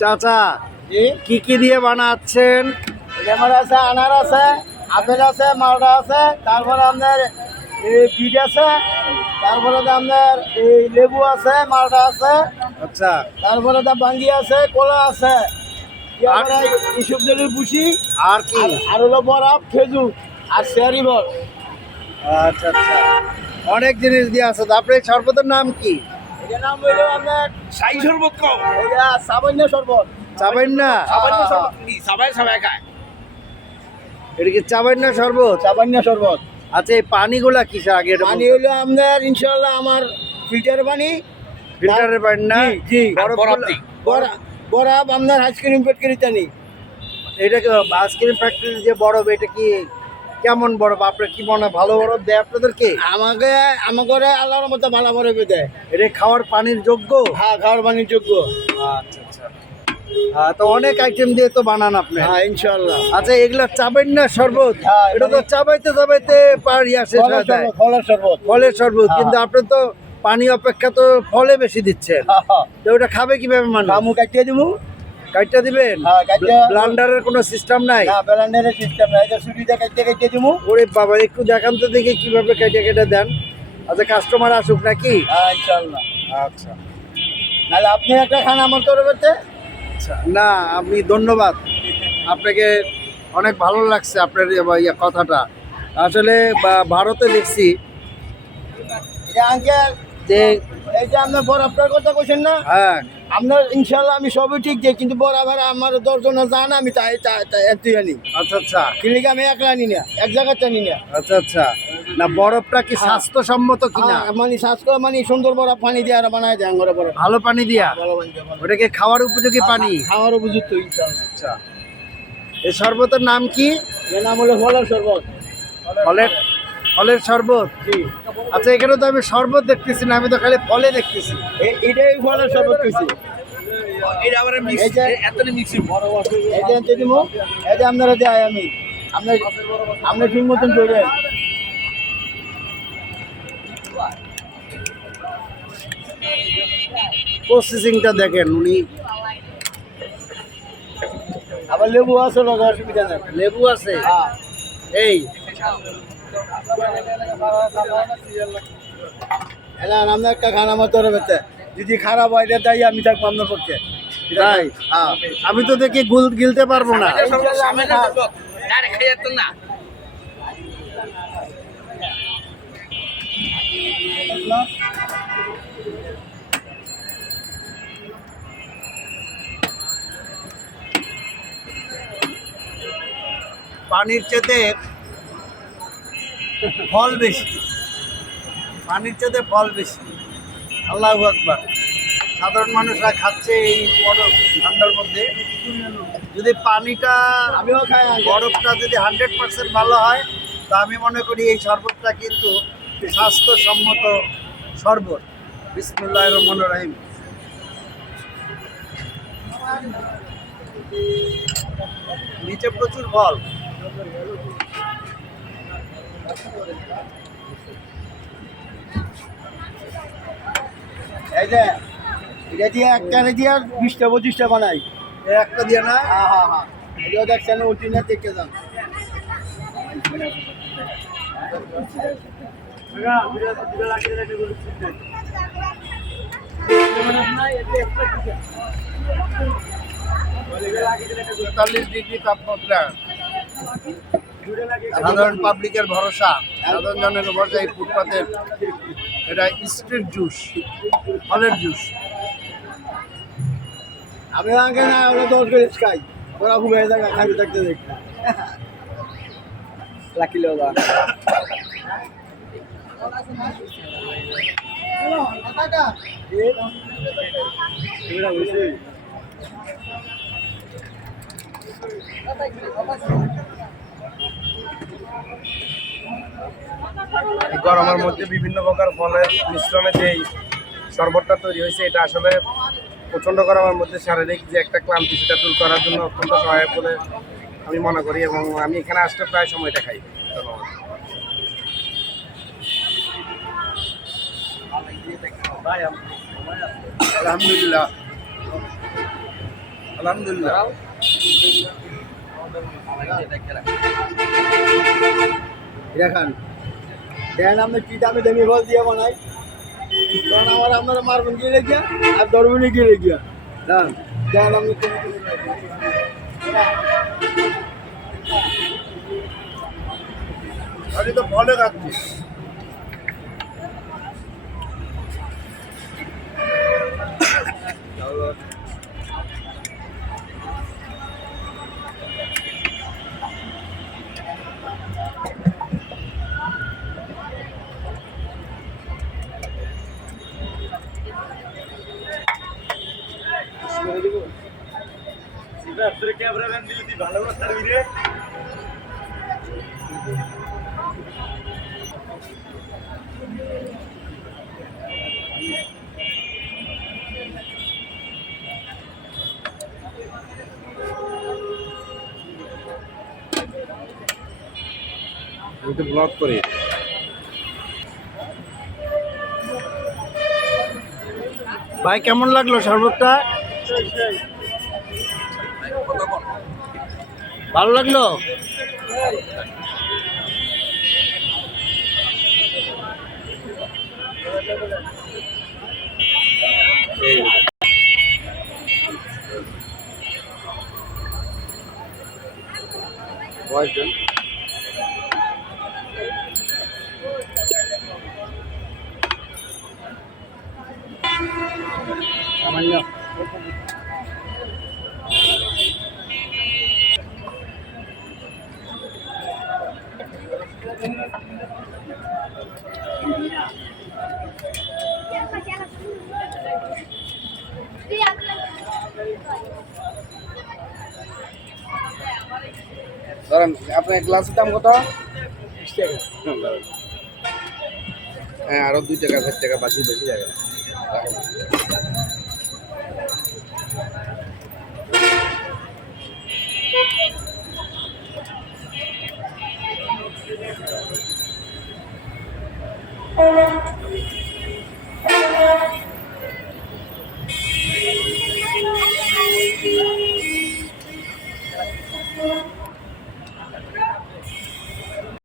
চাচা কি কি দিয়ে বানাচ্ছেন? লেমন আছে আনার আছে আপেল আছে মালটা আছে তারপরে আপনার বিট আছে তারপরে আপনার এই লেবু আছে মালটা আছে আচ্ছা। তারপরে তো বাঙ্গি আছে কলা আছে। তারপরে ইসব জলের বুসি আর কি? আর- হলো বরফ খেজুর আর শেয়ারি বল। আচ্ছা আচ্ছা। অনেক জিনিস দিয়ে আছে। তো আপনার এই শরবতের নাম কি? এটার নাম হইল আপনার সাই শরবত কম। এটা সাবান্য শরবত। চাবেন সাবান্য শরবত কি সবাই সবাই খায়। এটা কি চাবেন শরবত? সাবান্য শরবত। আচ্ছা এই পানিগুলা কিসের আগে এটা পানি হইল আপনার ইনশাল্লাহ আমার ফিল্টার পানি। ফিল্টারের পানি না? জি আর বরফ বরফগুলা- দিই। বরফ বরফ আপনার আইসক্রিম ফ্যাক্টরি এটা কি আইসক্রিম ফ্যাক্টরির যে বরফ এটা কি কেমন বরফ আপনার কি মনে ভালো বরফ দেয় আপনাদেরকে? আমাকে আমাকে আল্লাহর মতো ভালো বরফ দেয়। এটা খাওয়ার পানির যোগ্য? হ্যাঁ খাওয়ার পানির যোগ্য। আচ্ছা আচ্ছা। হ্যাঁ, তো অনেক আইটেম দিয়ে তো বানান আপনি। হ্যাঁ ইনশাল্লাহ আচ্ছা এগুলা চাবেন না শরবত? হ্যাঁ, এটা তো চাবাইতে চাবাইতে পার শেষ ফলের শরবত, ফলের শরবত। হ্যাঁ। কিন্তু আপনি তো পানি অপেক্ষা তো ফলে বেশি দিচ্ছেন। তো ওটা খাবে কীভাবে মানুষ? আমু কাটিয়ে দিব কাটটা দিবেন? হ্যাঁ, ব্লান্ডারের কোনো সিস্টেম নাই? না ব্যালেন্ডারের সিস্টেম নাই। এটা সুবিধা কাটিয়ে কাটিয়ে দিব ওরে বাবা একটু দেখান তো দেখি কীভাবে কেটে কেটে দেন। আচ্ছা কাস্টমার আসুক নাকি? হ্যাঁ ইনশাল্লাহ আচ্ছা। নাহলে আপনি একটা খান আমার তরফেতে। আচ্ছা না আপনি ধন্যবাদ। আপনাকে অনেক ভালো লাগছে আপনার ইয়ে- কথাটা। আসলে ভারতে দেখছি। যে এই যে আপনার বরফটার কথা কইছেন না? হ্যাঁ। আপনার ইনশাল্লাহ আমি সবই ঠিক যে কিন্তু বরাবর আমার দশজন জান আমি তাই তাই আনি। আচ্ছা আচ্ছা। ক্লিনিক আমি একলা আনি না এক জায়গাতে আনি না। আচ্ছা আচ্ছা। না বরফটা কি হ্যাঁ। স্বাস্থ্যসম্মত কিনা? হ্যাঁ, মানে স্বাস্থ্য মানে সুন্দর বরফ পানি দিয়ে আর বানায় দেয় আঙ্গরে বরফ। ভালো পানি দিয়া। ওটাকে খাওয়ার উপযোগী পানি? খাওয়ার উপযুক্ত ইনশাল্লাহ আচ্ছা। এই শরবতের নাম কি? এর নাম হলো ফলের শরবত। ফলের ফলের শরবত? আচ্ছা এখানে তো আমি শরবত দেখতেছি না আমি তো খালি ফলে দেখতেছি। এটাই ফলের শরবত আপনারা দেয় আমি। আপনার ঠিক মতন প্রসেসিংটা দেখেন উনি। আবার লেবু আছে নেই। লেবু আছে? হ্যাঁ। এই। এলা আমরা একটা খান তরফেতে যদি খারাপ হয় তাই আমি থাকব আপনার পক্ষে। তাই? হ্যাঁ। আমি তো দেখি গুল গিলতে পারব না। পানির চেতে ফল বেশি। পানির চেতে ফল বেশি। আল্লাহ আকবার। সাধারণ মানুষরা খাচ্ছে এই বরফ ঠান্ডার মধ্যে। যদি পানিটা আমিও খাই। বরফটা যদি হান্ড্রেড পার্সেন্ট ভালো হয়, তা আমি মনে করি এই শরবতটা কিন্তু স্বাস্থ্যসম্মত শরবত। বিসমুল্লাহ রহমান রহিম। নিচে প্রচুর ফল। এই যে এটা দিয়ে একটা দিয়ে বিশটা পঁচিশটা বানাই। একটা দিয়ে না? হ্যাঁ হ্যাঁ হ্যাঁ। এটাও দেখছেন উঠি না দেখে যান। তেতাল্লিশ ডিগ্রি তাপমাত্রা। সাধারণ পাবলিকের ভরসা সাধারণ জনের ভরসা এই ফুটপাতের। এটা স্ট্রিট জুস ফলের জুস। আমি আগে না ওরা দশ করে খাই। ওরা খুব হয়ে থাকে খাবি থাকতে দেখতে লাকি লোগা এই গরমের মধ্যে বিভিন্ন প্রকার ফলের মিশ্রণে যে শরবতটা তৈরি হয়েছে এটা আসলে প্রচণ্ড গরমের মধ্যে শারীরিক যে একটা ক্লান্তি সেটা দূর করার জন্য অত্যন্ত সহায়ক বলে আমি মনে করি এবং আমি এখানে আসলে প্রায় সময়টা খাই। ধন্যবাদ। আলহামদুলিল্লাহ। আলহামদুলিল্লাহ। দেখান দেন আপনি কি দামে দামি ফল দিয়ে বানাই। কারণ আমার আপনারা মারবেন কি রেখে আর ধরবেন কি রেখে দেন দেন আপনি তো ফলে খাচ্ছিস ব্লগ করি ভাই কেমন লাগল শরবতটা? ভালো লাগল বয়সজন সামান্য ধরেন আপনার গ্লাসের দাম কত? হ্যাঁ আরও দুই টাকা চার টাকা বাঁচিয়ে বেশি যাবে